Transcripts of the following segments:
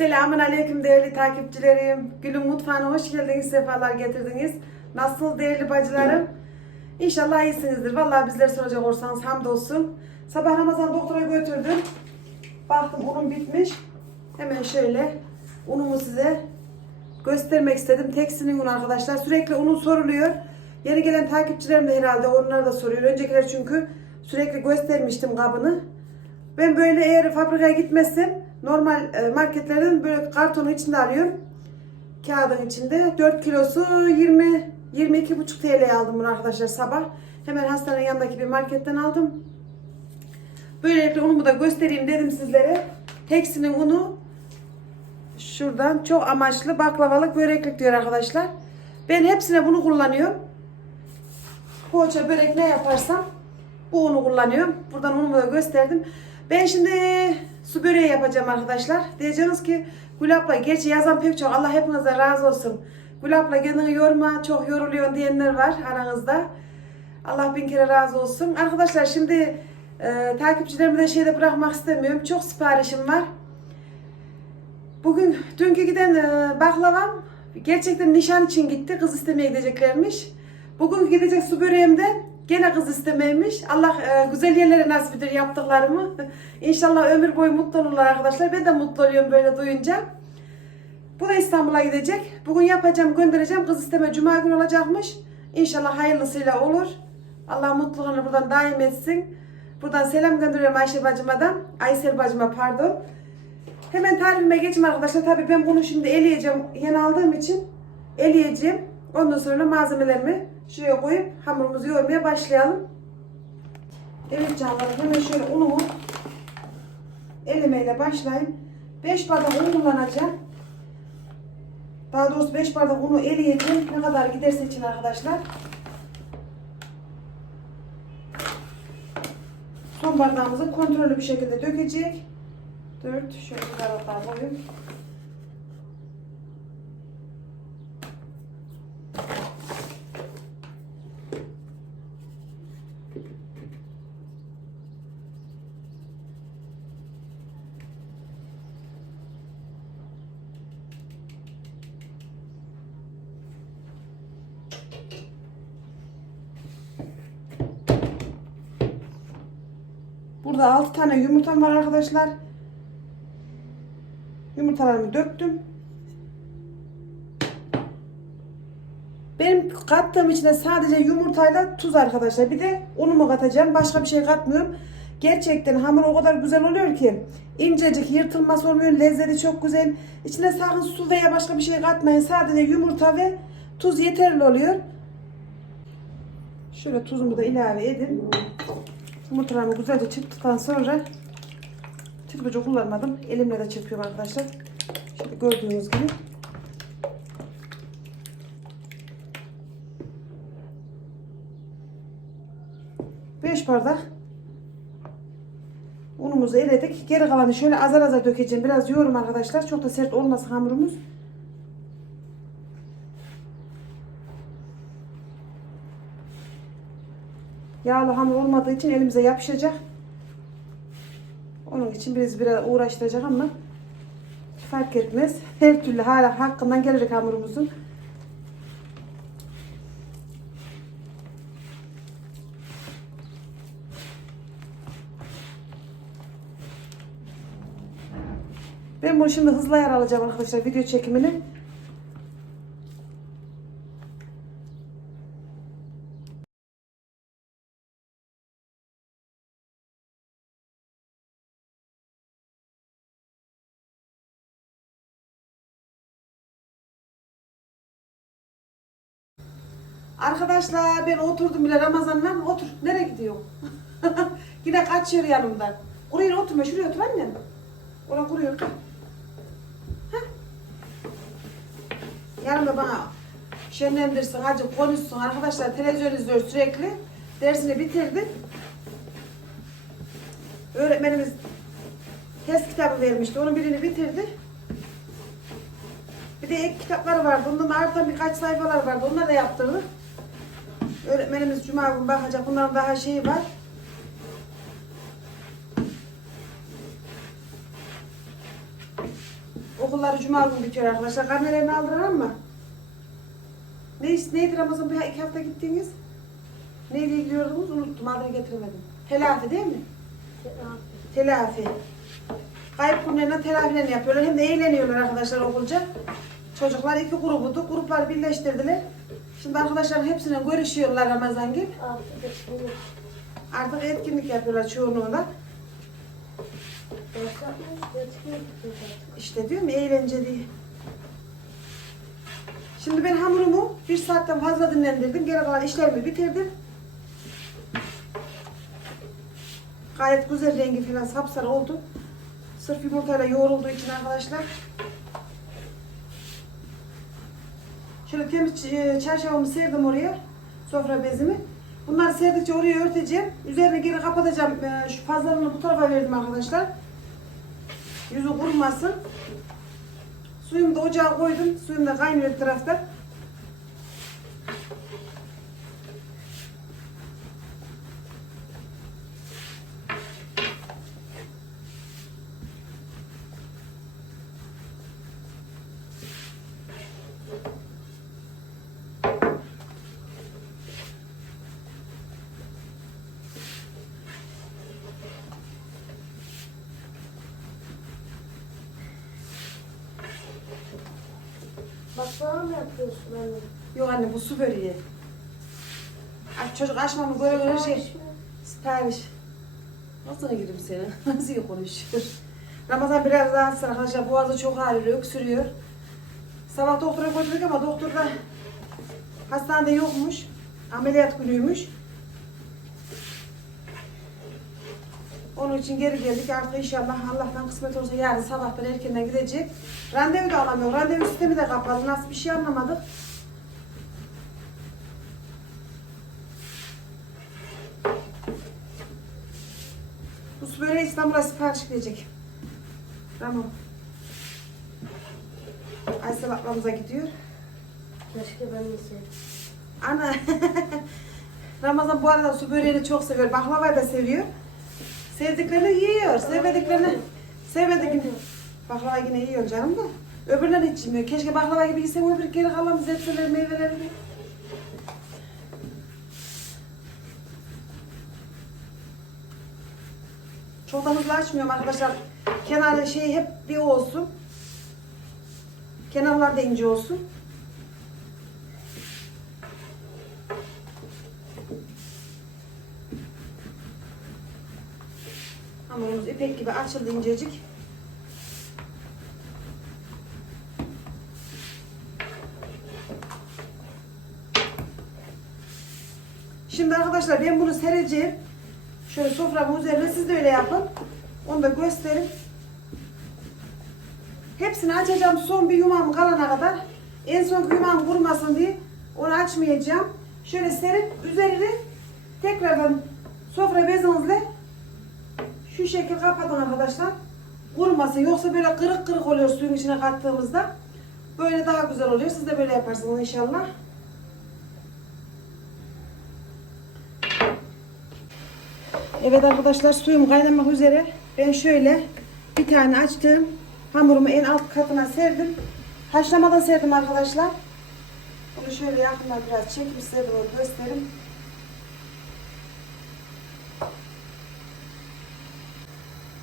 Selamun Aleyküm değerli takipçilerim. Gül'ün mutfağına hoş geldiniz, sefalar getirdiniz. Nasıl değerli bacılarım? İnşallah iyisinizdir. Vallahi bizler soracak olursanız hamdolsun. Sabah Ramazan doktora götürdüm. Baktım unum bitmiş. Hemen şöyle unumu size göstermek istedim. Teksinin unu arkadaşlar. Sürekli unun soruluyor. Yeni gelen takipçilerim de herhalde onlar da soruyor. Öncekiler çünkü sürekli göstermiştim kabını. Ben böyle eğer fabrikaya gitmezsem normal e, marketlerden böyle kartonun içinde alıyorum. Kağıdın içinde. 4 kilosu 20 22,5 TL aldım bunu arkadaşlar sabah. Hemen hastanenin yanındaki bir marketten aldım. Böylelikle unumu da göstereyim dedim sizlere. Hepsinin unu şuradan çok amaçlı baklavalık böreklik diyor arkadaşlar. Ben hepsine bunu kullanıyorum. Poğaça, börek ne yaparsam bu unu kullanıyorum. Buradan unumu da gösterdim. Ben şimdi su böreği yapacağım arkadaşlar. Diyeceğiniz ki Gül abla gerçi yazan pek çok Allah hepinize razı olsun. Gül abla kendini yorma çok yoruluyorsun diyenler var aranızda. Allah bin kere razı olsun. Arkadaşlar şimdi e, takipçilerimi de şeyde bırakmak istemiyorum. Çok siparişim var. Bugün dünkü giden e, baklavam gerçekten nişan için gitti. Kız istemeye gideceklermiş. Bugün gidecek su böreğimde gene kız istemeymiş. Allah e, güzel yerlere nasip eder yaptıklarımı. İnşallah ömür boyu mutlu olurlar arkadaşlar. Ben de mutlu oluyorum böyle duyunca. Bu da İstanbul'a gidecek. Bugün yapacağım, göndereceğim. Kız isteme cuma günü olacakmış. İnşallah hayırlısıyla olur. Allah mutluluğunu buradan daim etsin. Buradan selam gönderiyorum Ayşe bacımadan. Aysel bacıma pardon. Hemen tarifime geçeyim arkadaşlar. Tabii ben bunu şimdi eleyeceğim. Yeni aldığım için eleyeceğim. Ondan sonra malzemelerimi şuraya koyup hamurumuzu yoğurmaya başlayalım. Evet canlarım hemen şöyle unumu elemeyle başlayayım. 5 bardak un kullanacağım. Daha doğrusu 5 bardak unu eleyeceğim. Ne kadar giderse için arkadaşlar. Son bardağımızı kontrollü bir şekilde dökecek. 4 şöyle bir bardağa koyayım. Burada 6 tane yumurtam var arkadaşlar. Yumurtalarımı döktüm. Benim kattığım içine sadece yumurtayla tuz arkadaşlar. Bir de unumu katacağım. Başka bir şey katmıyorum. Gerçekten hamur o kadar güzel oluyor ki. incecik yırtılması olmuyor. Lezzeti çok güzel. İçine sakın su veya başka bir şey katmayın. Sadece yumurta ve tuz yeterli oluyor. Şöyle tuzumu da ilave edin. Yumurtalarımı güzelce çırptıktan sonra çırpıcı kullanmadım. Elimle de çırpıyorum arkadaşlar. Şimdi gördüğünüz gibi. Beş bardak unumuzu eledik. Geri kalanı şöyle azar azar dökeceğim. Biraz yoğurum arkadaşlar. Çok da sert olmasın hamurumuz. Yağlı hamur olmadığı için elimize yapışacak. Onun için biraz biraz uğraştıracak ama fark etmez. Her türlü hala hakkından gelecek hamurumuzun. Ben bunu şimdi hızlı ayar alacağım arkadaşlar video çekimini. Arkadaşlar ben oturdum bile Ramazan'la otur. Nereye gidiyor? Yine kaçıyor yanımdan. Oraya oturma şuraya otur annem. Oraya kuruyor. Yanımda bana şenlendirsin, hacı konuşsun. Arkadaşlar televizyon izliyor sürekli. Dersini bitirdi. Öğretmenimiz test kitabı vermişti. Onun birini bitirdi. Bir de ek kitapları vardı. Ondan artan birkaç sayfalar vardı. Onları da yaptırdık. Öğretmenimiz cuma günü bakacak. Bunların daha şeyi var. Okulları cuma günü bitiyor arkadaşlar. Karnelerini aldılar mı? Ne, neydi Ramazan bu iki hafta gittiğiniz? Neyle gidiyordunuz? Unuttum adını getiremedim. Telafi değil mi? Telafi. Kayıp günlerine telafilerini yapıyorlar. Hem de eğleniyorlar arkadaşlar okulca. Çocuklar iki grubudu. Grupları birleştirdiler. Şimdi arkadaşlar hepsine görüşüyorlar Ramazan gibi. Artık etkinlik yapıyorlar çoğunluğunda. İşte diyorum eğlence diye. Şimdi ben hamurumu bir saatten fazla dinlendirdim. Geri kalan işlerimi bitirdim. Gayet güzel rengi falan sapsarı oldu. Sırf yumurtayla yoğrulduğu için arkadaşlar. Şöyle temiz e, çarşafımı serdim oraya. Sofra bezimi. Bunları serdikçe oraya örteceğim. Üzerine geri kapatacağım. E, Şu fazlalığını bu tarafa verdim arkadaşlar. Yüzü kurumasın. Suyumu da ocağa koydum. Suyum da kaynıyor bir tarafta. Baklava mı yapıyorsun anne? Yok anne bu su böreği. Ay, çocuk açmamı göre göre şey. Sipariş. Nasıl girim seni? Nasıl iyi konuşuyor? Ramazan biraz daha sonra arkadaşlar boğazı çok ağrıyor, öksürüyor. Sabah doktora götürdük ama doktor da hastanede yokmuş. Ameliyat günüymüş. Onun için geri geldik. Artık inşallah Allah'tan kısmet olsa yarın sabahtan erkenden gidecek. Randevu da alamıyor. Randevu sistemi de kapalı. Nasıl bir şey anlamadık. Bu böreği İstanbul'a sipariş gidecek. Tamam. Aysel ablamıza gidiyor. Keşke ben de. Ana. Ramazan bu arada su böreğini çok seviyor. Baklavayı da seviyor. Sevdiklerini yiyor. Sevmediklerini sevmediklerini. Baklava yine yiyor canım da. Öbürleri hiç yemiyor. Keşke baklava gibi yesem öbür geri kalan zeytinleri, meyvelerini. Çok da hızlı açmıyorum arkadaşlar. Kenarı şey hep bir olsun. Kenarlar da ince olsun. Hamurumuz ipek gibi açıldı incecik. Şimdi arkadaşlar ben bunu sereceğim. Şöyle soframın üzerine siz de öyle yapın. Onu da gösterin. Hepsini açacağım son bir yumağım kalana kadar. En son yumağım kurumasın diye onu açmayacağım. Şöyle serip üzerine tekrardan sofra bezinizle şu şekil kapatın arkadaşlar. Kurumasın. Yoksa böyle kırık kırık oluyor suyun içine kattığımızda. Böyle daha güzel oluyor. Siz de böyle yaparsınız inşallah. Evet arkadaşlar suyum kaynamak üzere. Ben şöyle bir tane açtım. Hamurumu en alt katına serdim. Haşlamadan serdim arkadaşlar. Bunu şöyle yakından biraz çekip size doğru göstereyim.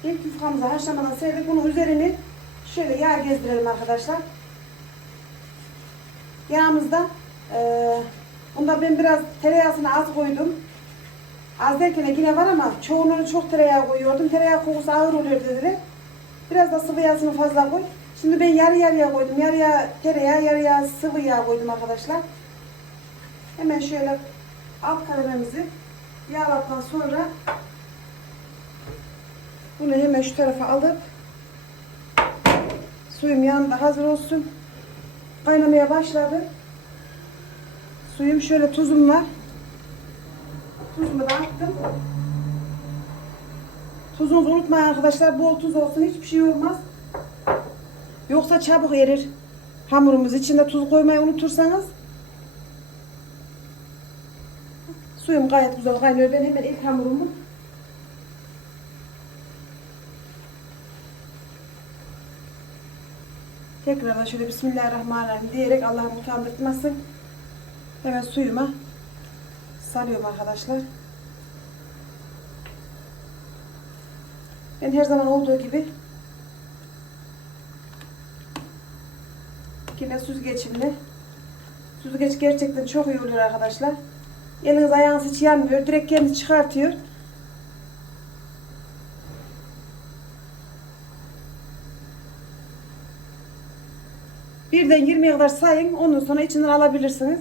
İlk yufkamızı haşlamadan serdik. Bunun üzerini şöyle yağ gezdirelim arkadaşlar. Yağımızda eee bunda ben biraz tereyağısını az koydum. Az derken yine var ama çoğunluğunu çok tereyağı koyuyordum. Tereyağı kokusu ağır oluyor dediler. Biraz da sıvı yağsını fazla koy. Şimdi ben yarı yarıya koydum. Yarıya tereyağı, yarıya sıvı yağ koydum arkadaşlar. Hemen şöyle alt kalemimizi yağladıktan sonra bunu hemen şu tarafa alıp suyum yanında hazır olsun. Kaynamaya başladı. Suyum şöyle tuzum var. Tuzumu da attım. Tuzunuzu unutmayın arkadaşlar. Bol tuz olsun. Hiçbir şey olmaz. Yoksa çabuk erir. Hamurumuz içinde tuz koymayı unutursanız. Suyum gayet güzel kaynıyor. Ben hemen ilk hamurumu Tekrardan şöyle Bismillahirrahmanirrahim diyerek Allah'ım utandırtmasın. Hemen suyuma sarıyorum arkadaşlar. Ben her zaman olduğu gibi yine süzgeçimle süzgeç gerçekten çok iyi oluyor arkadaşlar. Eliniz ayağınız hiç yanmıyor. Direkt kendi çıkartıyor. Birden 20'ye kadar sayın. Ondan sonra içinden alabilirsiniz.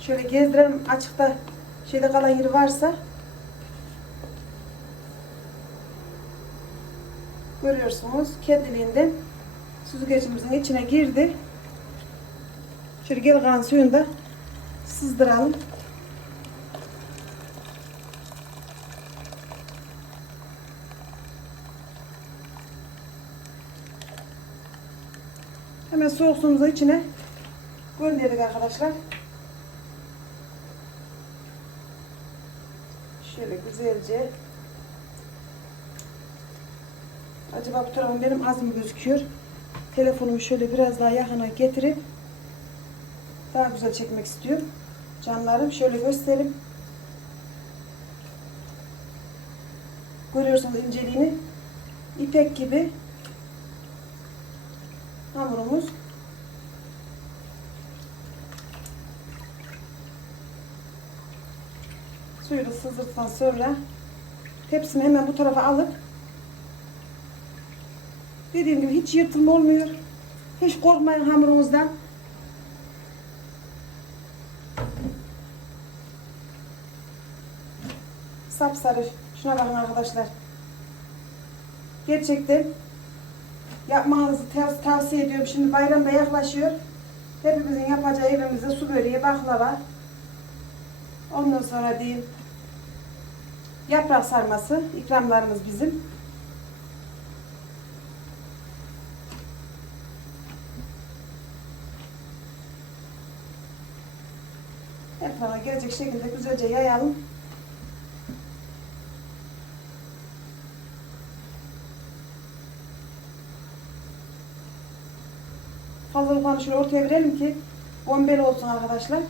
Şöyle gezdirelim açıkta şeyde kalan yeri varsa. Görüyorsunuz kendiliğinden süzgecimizin içine girdi. Şöyle geri kalan suyunu da sızdıralım. Hemen soğuk suyumuzu içine gönderdik arkadaşlar. Şöyle güzelce. Acaba bu tarafım benim az mı gözüküyor? Telefonumu şöyle biraz daha yakına getirip daha güzel çekmek istiyorum. Canlarım şöyle göstereyim. Görüyorsunuz inceliğini. İpek gibi hamurumuz. Suyunu sızdırdıktan sonra tepsimi hemen bu tarafa alıp dediğim gibi hiç yırtılma olmuyor. Hiç korkmayın hamurunuzdan. Sapsarı. Şuna bakın arkadaşlar. Gerçekten yapmanızı tav- tavsiye ediyorum. Şimdi bayram da yaklaşıyor. Hepimizin yapacağı evimizde su böreği, baklava. Ondan sonra diyeyim yaprak sarması. ikramlarımız bizim. Etrafa gelecek şekilde güzelce yayalım. Fazlalıklarını şöyle ortaya verelim ki bombeli olsun arkadaşlar.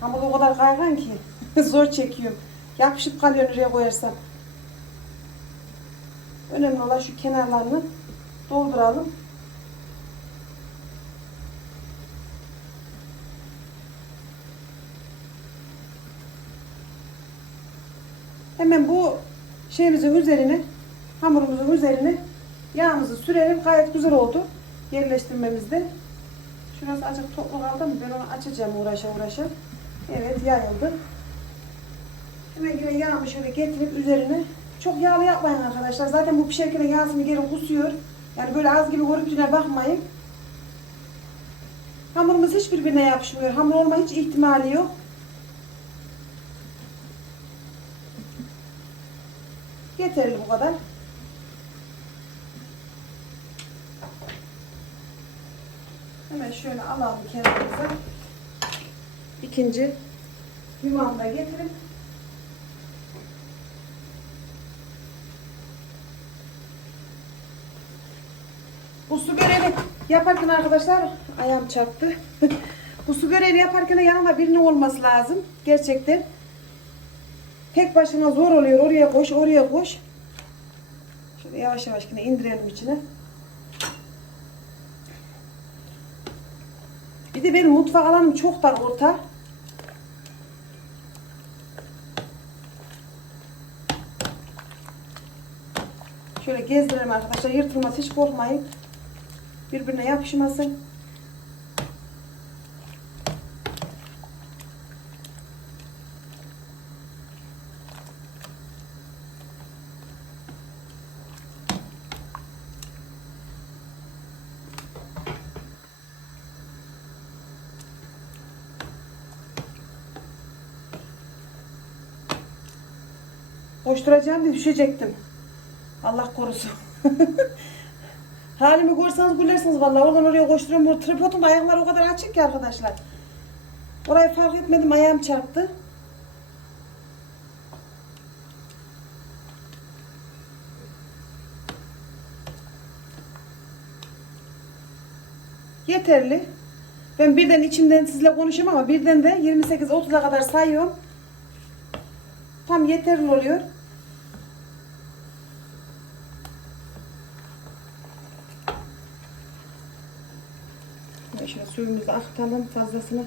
Hamur o kadar kaygan ki zor çekiyorum. Yapışıp kalıyor nereye koyarsam. Önemli olan şu kenarlarını dolduralım. Hemen bu şeyimizin üzerine hamurumuzun üzerine yağımızı sürelim. Gayet güzel oldu yerleştirmemizde. Şurası açık toplu kaldı mı? Ben onu açacağım uğraşa uğraşa. Evet yayıldı. Hemen yine yağımı şöyle getirip üzerine çok yağlı yapmayın arkadaşlar. Zaten bu pişerken yağsını geri kusuyor. Yani böyle az gibi görüntüne bakmayın. Hamurumuz hiçbirbirine yapışmıyor. Hamur olma hiç ihtimali yok. Yeterli bu kadar. Hemen şöyle alalım kenarımıza. İkinci yumağımı da getirip bu su böreğini yaparken arkadaşlar ayağım çarptı. bu su böreğini yaparken yanında birinin olması lazım. Gerçekten. Tek başına zor oluyor. Oraya koş, oraya koş. Şöyle yavaş yavaş yine indirelim içine. Bir de benim mutfak alanım çok dar orta. Şöyle gezdirelim arkadaşlar. Yırtılmaz hiç korkmayın. Birbirine yapışmasın. Koşturacağım diye düşecektim. Allah korusun. Halimi görseniz gülersiniz vallahi. Oradan oraya koşturuyorum. Bu tripodun ayakları o kadar açık ki arkadaşlar. Orayı fark etmedim. Ayağım çarptı. Yeterli. Ben birden içimden sizle konuşayım ama birden de 28-30'a kadar sayıyorum. Tam yeterli oluyor. Ve Şöyle suyumuzu akıtalım fazlasını.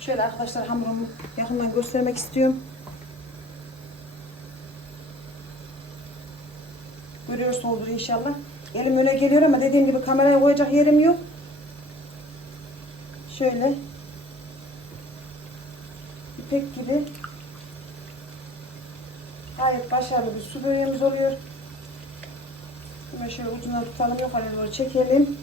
Şöyle arkadaşlar hamurumu yakından göstermek istiyorum. Görüyorsunuzdur inşallah. Elim öyle geliyor ama dediğim gibi kameraya koyacak yerim yok. Şöyle. İpek gibi. Gayet başarılı bir su böreğimiz oluyor. Hemen şöyle ucundan tutalım yukarıya doğru çekelim.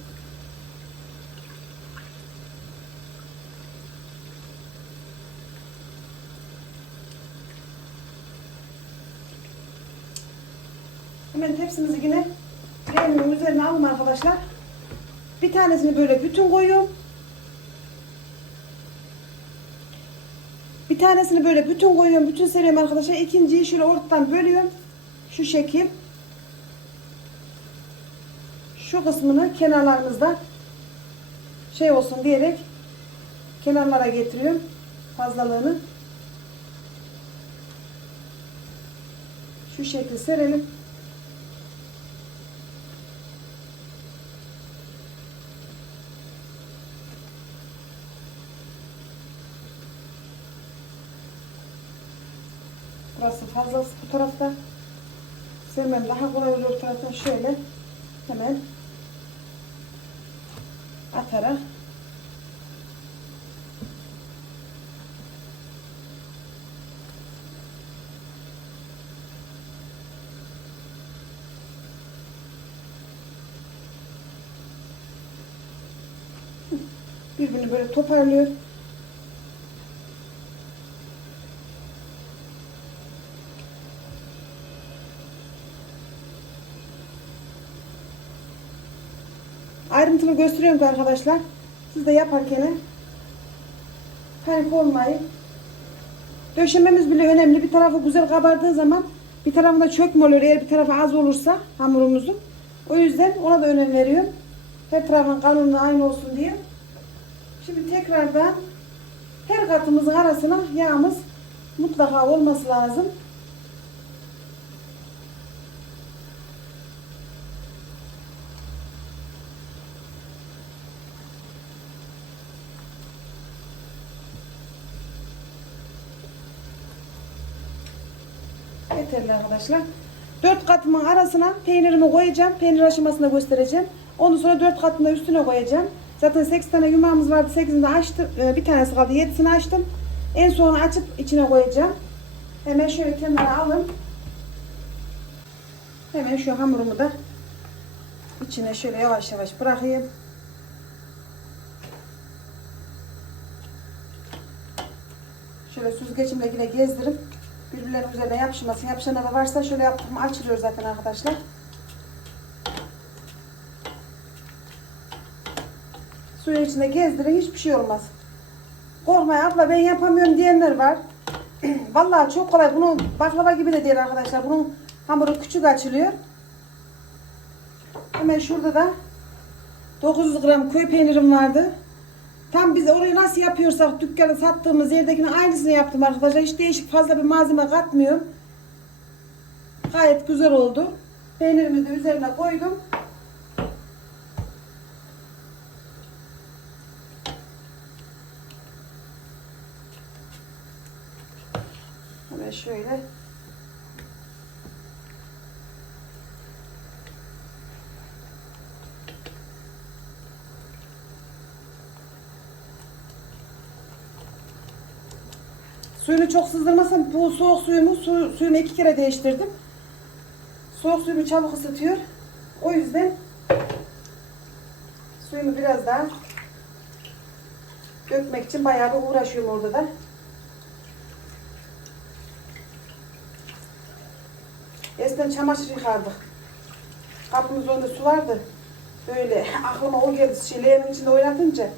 Hemen tepsimizi yine leğenimin üzerine alın arkadaşlar. Bir tanesini böyle bütün koyuyorum. Bir tanesini böyle bütün koyuyorum, bütün seriyorum arkadaşlar. İkinciyi şöyle ortadan bölüyorum. Şu şekil. Şu kısmını kenarlarımızda şey olsun diyerek kenarlara getiriyorum fazlalığını. Şu şekil serelim. Burası fazla bu tarafta. Sermem daha kolay olur bu şöyle hemen atarak birbirini böyle toparlıyor. Ayrıntılı gösteriyorum arkadaşlar. Siz de yaparken panik olmayın. Döşememiz bile önemli. Bir tarafı güzel kabardığı zaman bir tarafında çökme oluyor. Eğer bir tarafı az olursa hamurumuzun. O yüzden ona da önem veriyorum. Her tarafın kalınlığı aynı olsun diye. Şimdi tekrardan her katımızın arasına yağımız mutlaka olması lazım. Yeterli arkadaşlar. Dört katımın arasına peynirimi koyacağım. Peynir aşamasını göstereceğim. Ondan sonra dört katını üstüne koyacağım. Zaten 8 tane yumağımız vardı. 8'ini de açtım. Ee, Bir tanesi kaldı. 7'sini açtım. En son açıp içine koyacağım. Hemen şöyle kenara alın. Hemen şu hamurumu da içine şöyle yavaş yavaş bırakayım. Şöyle süzgecimle yine gezdirip birbirlerinin üzerine yapışmasın. Yapışanlar da varsa şöyle yaptım açılıyor zaten arkadaşlar. Suyun içinde gezdirin hiçbir şey olmaz. Korkmayın abla ben yapamıyorum diyenler var. Vallahi çok kolay. Bunu baklava gibi de değil arkadaşlar. Bunun hamuru küçük açılıyor. Hemen şurada da 900 gram köy peynirim vardı. Tam biz orayı nasıl yapıyorsak dükkanı sattığımız yerdekinin aynısını yaptım arkadaşlar. Hiç değişik fazla bir malzeme katmıyorum. Gayet güzel oldu. Peynirimi de üzerine koydum. Hemen şöyle Suyunu çok sızdırmasam bu soğuk suyumu su, suyumu iki kere değiştirdim. Soğuk suyumu çabuk ısıtıyor. O yüzden suyumu biraz daha dökmek için bayağı bir uğraşıyorum orada da. Eskiden çamaşır yıkardık. Kapımızın önünde su vardı. Böyle aklıma o geldi. Leğenin içinde oynatınca.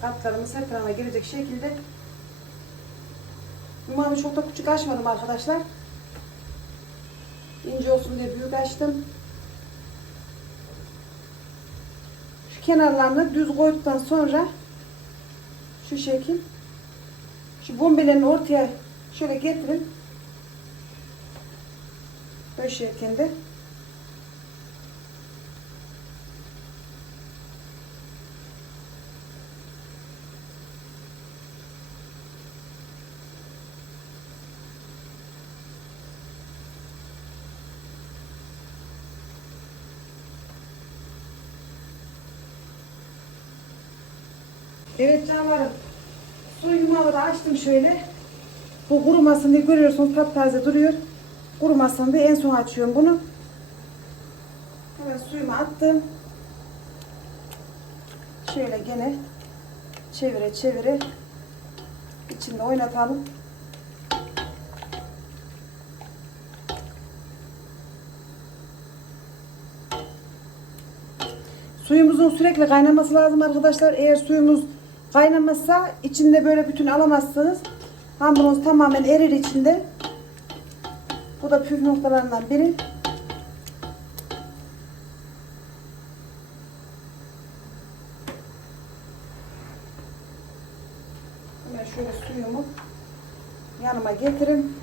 Katlarımız ekrana girecek şekilde. Umarım çok da küçük açmadım arkadaşlar. İnce olsun diye büyük açtım. Şu kenarlarını düz koyduktan sonra şu şekil şu bombelerini ortaya şöyle getirin. Döşerken de Evet canlarım. Su yumağı da açtım şöyle. Bu kurumasın diye görüyorsunuz taptaze duruyor. Kurumasın diye en son açıyorum bunu. Hemen suyumu attım. Şöyle gene çevire çevire içinde oynatalım. Suyumuzun sürekli kaynaması lazım arkadaşlar. Eğer suyumuz kaynamazsa içinde böyle bütün alamazsınız. Hamurunuz tamamen erir içinde. Bu da püf noktalarından biri. Hemen şöyle suyumu yanıma getirin.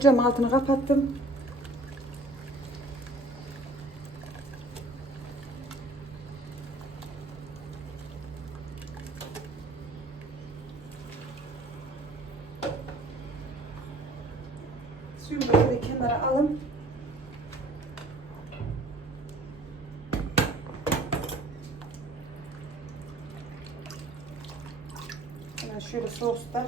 Ocağın altını kapattım. Suyumu da şöyle kenara alın. Hemen şöyle sosta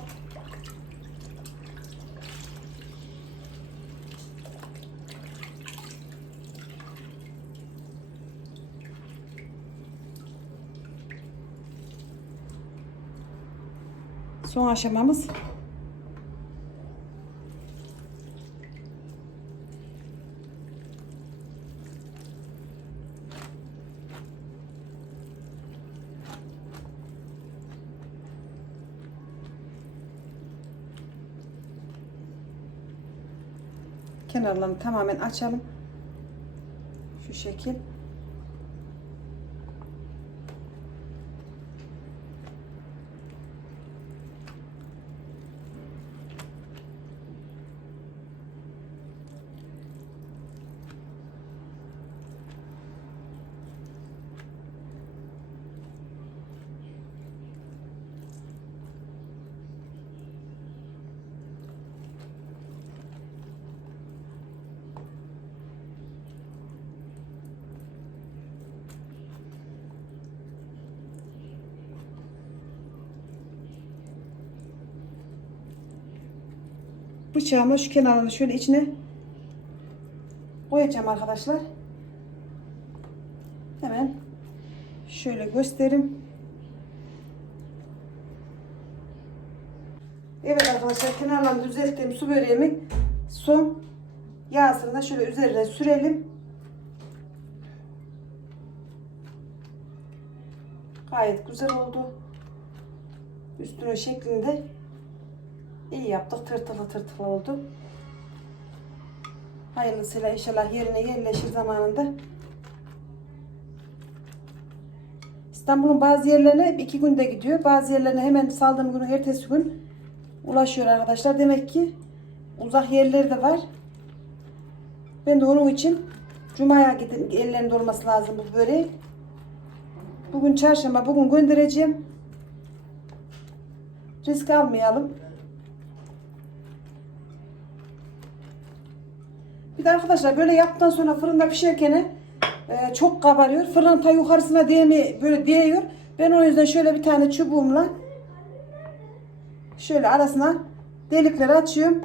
Son aşamamız. Kenarlarını tamamen açalım. Şu şekil. Bıçağımla şu kenarını şöyle içine koyacağım arkadaşlar. Hemen şöyle göstereyim. Evet arkadaşlar kenarlarını düzelttiğim su böreğimin son yağsını da şöyle üzerine sürelim. Gayet güzel oldu. Üstüne şeklinde iyi yaptık. Tırtıklı tırtıklı oldu. Hayırlısıyla inşallah yerine yerleşir zamanında. İstanbul'un bazı yerlerine hep iki günde gidiyor. Bazı yerlerine hemen saldığım günün ertesi gün ulaşıyor arkadaşlar. Demek ki uzak yerleri de var. Ben de onun için Cuma'ya gidin ellerinde olması lazım bu böreği. Bugün çarşamba, bugün göndereceğim. Risk almayalım. Bir de arkadaşlar böyle yaptıktan sonra fırında pişerken e, çok kabarıyor. Fırın ta yukarısına değme, böyle değiyor. Ben o yüzden şöyle bir tane çubuğumla şöyle arasına delikler açıyorum.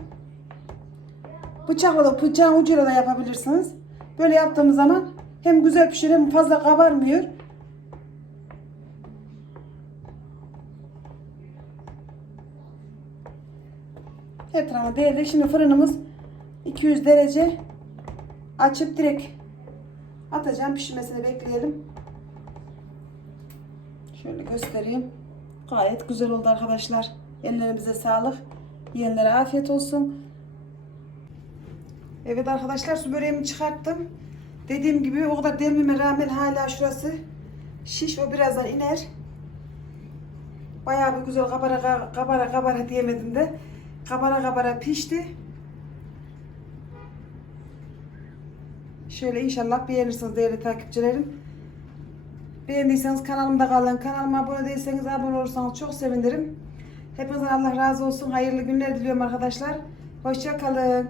Bıçakla da bıçağın ucuyla da yapabilirsiniz. Böyle yaptığımız zaman hem güzel pişiyor hem fazla kabarmıyor. Tarafı değerli. Şimdi fırınımız 200 derece açıp direkt atacağım. Pişmesini bekleyelim. Şöyle göstereyim. Gayet güzel oldu arkadaşlar. Ellerimize sağlık. Yiyenlere afiyet olsun. Evet arkadaşlar su böreğimi çıkarttım. Dediğim gibi o kadar demime rağmen hala şurası şiş. O birazdan iner. Bayağı bir güzel kabara kabara kabara diyemedim de. Kabara kabara pişti. Şöyle inşallah beğenirsiniz değerli takipçilerim. Beğendiyseniz kanalımda kalın. Kanalıma abone değilseniz abone olursanız çok sevinirim. Hepinizden Allah razı olsun. Hayırlı günler diliyorum arkadaşlar. Hoşça kalın.